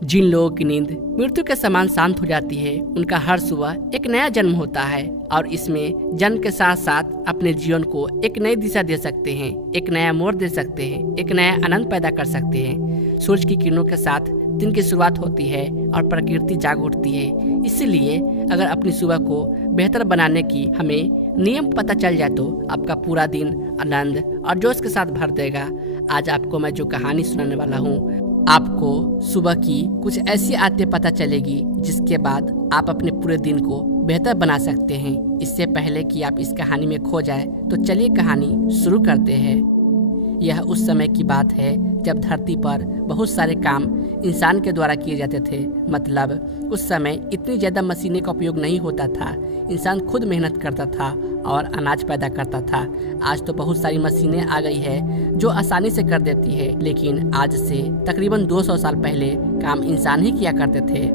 जिन लोगों की नींद मृत्यु के समान शांत हो जाती है, उनका हर सुबह एक नया जन्म होता है और इसमें जन्म के साथ साथ अपने जीवन को एक नई दिशा दे सकते हैं, एक नया मोड़ दे सकते हैं, एक नया आनंद पैदा कर सकते हैं। सूरज की किरणों के साथ दिन की शुरुआत होती है और प्रकृति जाग उठती है। इसीलिए अगर अपनी सुबह को बेहतर बनाने की हमें नियम पता चल जाए तो आपका पूरा दिन आनंद और जोश के साथ भर देगा। आज आपको मैं जो कहानी सुनाने वाला हूँ, आपको सुबह की कुछ ऐसी आदतें पता चलेगी जिसके बाद आप अपने पूरे दिन को बेहतर बना सकते हैं। इससे पहले कि आप इस कहानी में खो जाए तो चलिए कहानी शुरू करते हैं। यह उस समय की बात है जब धरती पर बहुत सारे काम इंसान के द्वारा किए जाते थे। मतलब उस समय इतनी ज़्यादा मशीनें का उपयोग नहीं होता था। इंसान खुद मेहनत करता था और अनाज पैदा करता था। आज तो बहुत सारी मशीनें आ गई है जो आसानी से कर देती है, लेकिन आज से तकरीबन 200 साल पहले काम इंसान ही किया करते थे।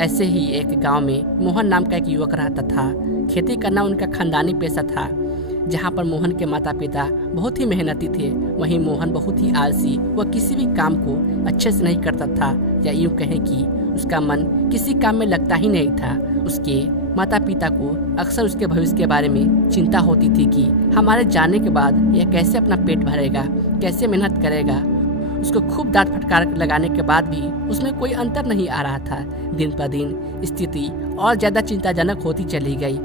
ऐसे ही एक गांव में मोहन नाम का एक युवक रहता था। खेती करना उनका खानदानी पेशा था। जहाँ पर मोहन के माता पिता बहुत ही मेहनती थे, वहीं मोहन बहुत ही आलसी व किसी भी काम को अच्छे से नहीं करता था, या यूँ कहें कि उसका मन किसी काम में लगता ही नहीं था। उसके माता पिता को अक्सर उसके भविष्य के बारे में चिंता होती थी कि हमारे जाने के बाद यह कैसे अपना पेट भरेगा, कैसे मेहनत करेगा। उसको खूब डांट फटकार लगाने के बाद भी उसमें कोई अंतर नहीं आ रहा था। दिन पर दिन स्थिति और ज़्यादा चिंताजनक होती चली गई।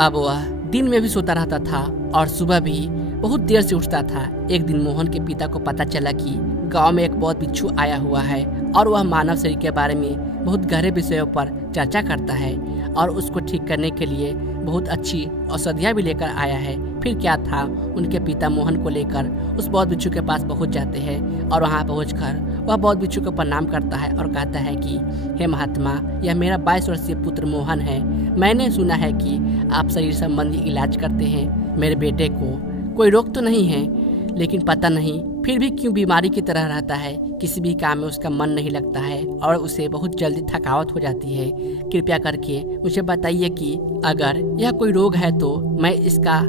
अब वह दिन में भी सोता रहता था और सुबह भी बहुत देर से उठता था। एक दिन मोहन के पिता को पता चला कि गांव में एक बहुत बिच्छू आया हुआ है और वह मानव शरीर के बारे में बहुत गहरे विषयों पर चर्चा करता है और उसको ठीक करने के लिए बहुत अच्छी औषधियाँ भी लेकर आया है। फिर क्या था, उनके पिता मोहन को लेकर उस बौद्ध बिच्छू के पास पहुंच जाते हैं और वहां पहुंचकर वह बौद्ध बिच्छू को प्रणाम करता है और कहता है कि हे महात्मा, यह मेरा 22 वर्षीय पुत्र मोहन है। मैंने सुना है कि आप शरीर संबंधी इलाज करते हैं। मेरे बेटे को कोई रोग तो नहीं है, लेकिन पता नहीं फिर भी क्यों बीमारी की तरह रहता है। किसी भी काम में उसका मन नहीं लगता है और उसे बहुत जल्दी थकावट हो जाती है। कृपया करके मुझे बताइए कि अगर यह कोई रोग है तो मैं इसका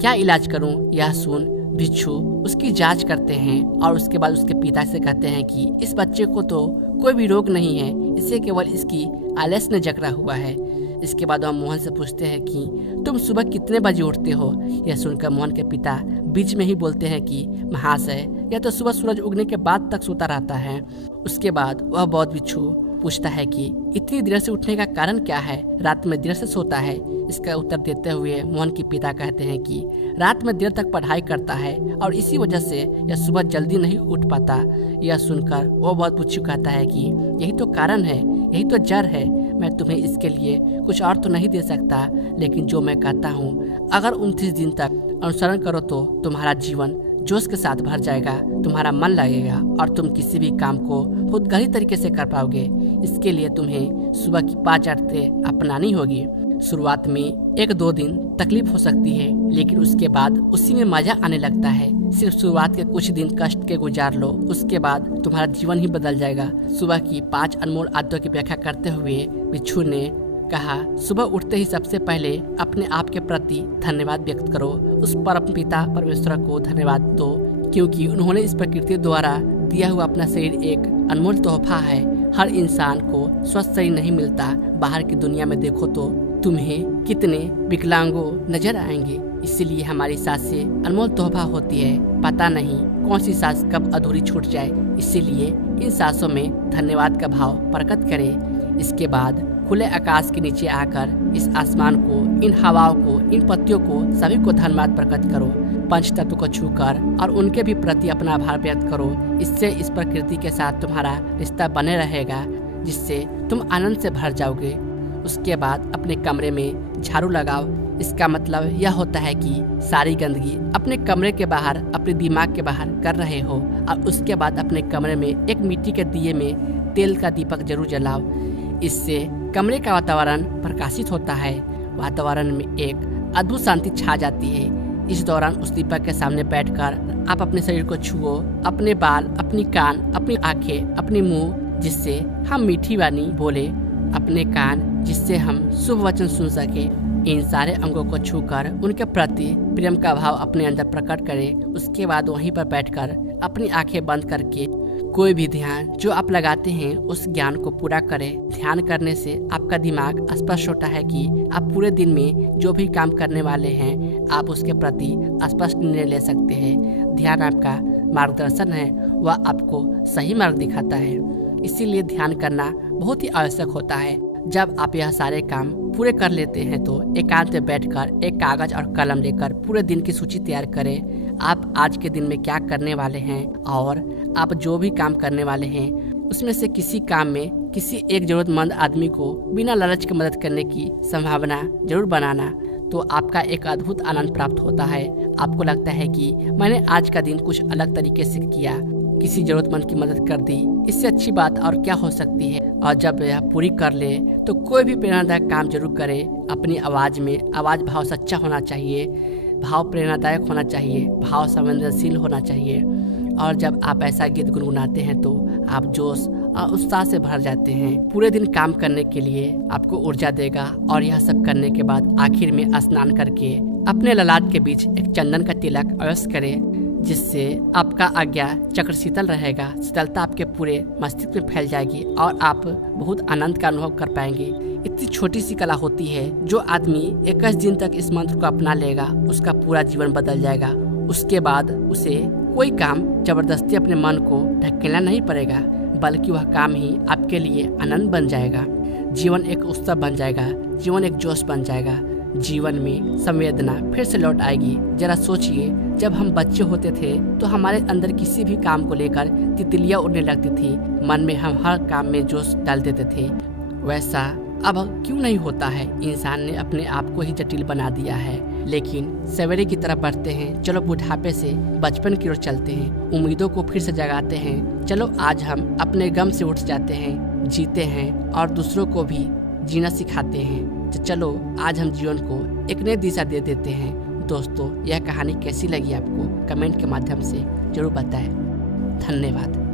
क्या इलाज करूं। यह सुन बिच्छू उसकी जांच करते हैं और उसके बाद उसके पिता से कहते हैं कि इस बच्चे को तो कोई भी रोग नहीं है, इसे केवल इसकी आलस ने जकड़ा हुआ है। इसके बाद वह मोहन से पूछते हैं कि तुम सुबह कितने बजे उठते हो। यह सुनकर मोहन के पिता बीच में ही बोलते हैं कि महाशय, यह तो सुबह सूरज उगने के बाद तक सोता रहता है। उसके बाद वह बौद्ध बिच्छू पूछता है कि इतनी देर से उठने का कारण क्या है, रात में देर से सोता है। इसका उत्तर देते हुए मोहन के पिता कहते हैं कि रात में देर तक पढ़ाई करता है और इसी वजह से यह सुबह जल्दी नहीं उठ पाता। यह सुनकर वो बौद्ध बिच्छू कहता है कि यही तो कारण है, यही तो जड़ है। मैं तुम्हें इसके लिए कुछ और तो नहीं दे सकता, लेकिन जो मैं कहता हूँ, अगर 29 दिन तक अनुसरण करो तो तुम्हारा जीवन जोश के साथ भर जाएगा, तुम्हारा मन लगेगा और तुम किसी भी काम को बहुत गहरी तरीके से कर पाओगे। इसके लिए तुम्हें सुबह की 5 आदतें अपनानी होगी। शुरुआत में 1-2 दिन तकलीफ हो सकती है, लेकिन उसके बाद उसी में मजा आने लगता है। सिर्फ शुरुआत के कुछ दिन कष्ट के गुजार लो, उसके बाद तुम्हारा जीवन ही बदल जाएगा। सुबह की 5 अनमोल आदतों की व्याख्या करते हुए बिच्छू ने कहा, सुबह उठते ही सबसे पहले अपने आप के प्रति धन्यवाद व्यक्त करो। उस परम पिता परमेश्वर को धन्यवाद दो, क्योंकि उन्होंने इस प्रकृति द्वारा दिया हुआ अपना शरीर एक अनमोल तोहफा है। हर इंसान को स्वस्थ शरीर नहीं मिलता। बाहर की दुनिया में देखो तो तुम्हें कितने विकलांगों नजर आएंगे। इसीलिए हमारी सांसें अनमोल तोहफा होती है। पता नहीं कौन सी सांस कब अधूरी छूट जाए, इसीलिए इन सांसों में धन्यवाद का भाव प्रकट करें। इसके बाद खुले आकाश के नीचे आकर इस आसमान को, इन हवाओं को, इन पत्तियों को, सभी को धन्यवाद प्रकट करो। पंच तत्व को छूकर और उनके भी प्रति अपना आभार व्यक्त करो। इससे इस प्रकृति के साथ तुम्हारा रिश्ता बने रहेगा, जिससे तुम आनंद से भर जाओगे। उसके बाद अपने कमरे में झाड़ू लगाओ। इसका मतलब यह होता है कि सारी गंदगी अपने कमरे के बाहर, अपने दिमाग के बाहर कर रहे हो। और उसके बाद अपने कमरे में एक मिट्टी के दिए में तेल का दीपक जरूर जलाओ। इससे कमरे का वातावरण प्रकाशित होता है। वातावरण में एक अद्भुत शांति छा जाती है। इस दौरान उस दीपक के सामने बैठकर आप अपने शरीर को छुओ, अपने बाल, अपनी कान, अपनी आंखें, अपनी मुंह, जिससे हम मीठी वाणी बोले, अपने कान, जिससे हम शुभ वचन सुन सके। इन सारे अंगों को छूकर उनके प्रति प्रेम का भाव अपने अंदर प्रकट करें। उसके बाद वहीं पर बैठकर अपनी आंखें बंद करके कोई भी ध्यान जो आप लगाते हैं उस ज्ञान को पूरा करें। ध्यान करने से आपका दिमाग स्पष्ट होता है कि आप पूरे दिन में जो भी काम करने वाले हैं आप उसके प्रति स्पष्ट निर्णय ले सकते हैं। ध्यान आपका मार्गदर्शन है, वह आपको सही मार्ग दिखाता है। इसीलिए ध्यान करना बहुत ही आवश्यक होता है। जब आप यह सारे काम पूरे कर लेते हैं तो एकांत में बैठकर एक कागज और कलम लेकर पूरे दिन की सूची तैयार करें। आप आज के दिन में क्या करने वाले हैं और आप जो भी काम करने वाले हैं उसमें से किसी काम में किसी एक जरूरतमंद आदमी को बिना लालच के मदद करने की संभावना जरूर बनाना, तो आपका एक अद्भुत आनंद प्राप्त होता है। आपको लगता है कि मैंने आज का दिन कुछ अलग तरीके से किया, किसी जरूरतमंद की मदद कर दी, इससे अच्छी बात और क्या हो सकती है। और जब यह पूरी कर ले तो कोई भी प्रेरणादायक काम जरूर करे। अपनी आवाज़ में आवाज़ भाव सच्चा होना चाहिए, भाव प्रेरणादायक होना चाहिए, भाव संवेदनशील होना चाहिए। और जब आप ऐसा गीत गुनगुनाते हैं तो आप जोश और उत्साह से भर जाते हैं। पूरे दिन काम करने के लिए आपको ऊर्जा देगा। और यह सब करने के बाद आखिर में स्नान करके अपने ललाट के बीच एक चंदन का तिलक अवश्य करें, जिससे आपका आज्ञा चक्र शीतल रहेगा। शीतलता आपके पूरे मस्तिष्क में फैल जाएगी और आप बहुत आनंद का अनुभव कर पाएंगे। इतनी छोटी सी कला होती है, जो आदमी 21 दिन तक इस मंत्र को अपना लेगा उसका पूरा जीवन बदल जाएगा। उसके बाद उसे कोई काम जबरदस्ती अपने मन को ढकेलना नहीं पड़ेगा, बल्कि वह काम ही आपके लिए आनंद बन जाएगा। जीवन एक उत्सव बन जाएगा, जीवन एक जोश बन जाएगा, जीवन में संवेदना फिर से लौट आएगी। जरा सोचिए, जब हम बच्चे होते थे तो हमारे अंदर किसी भी काम को लेकर तितलियां उड़ने लगती थी, मन में हम हर काम में जोश डाल देते थे। वैसा अब क्यों नहीं होता है? इंसान ने अपने आप को ही जटिल बना दिया है। लेकिन सवेरे की तरफ बढ़ते हैं, चलो बुढ़ापे से बचपन की ओर चलते हैं, उम्मीदों को फिर से जगाते हैं। चलो आज हम अपने गम से उठ जाते हैं, जीते हैं और दूसरों को भी जीना सिखाते हैं। तो चलो आज हम जीवन को एक नई दिशा दे देते हैं। दोस्तों, यह कहानी कैसी लगी आपको कमेंट के माध्यम से जरूर बताएं। धन्यवाद।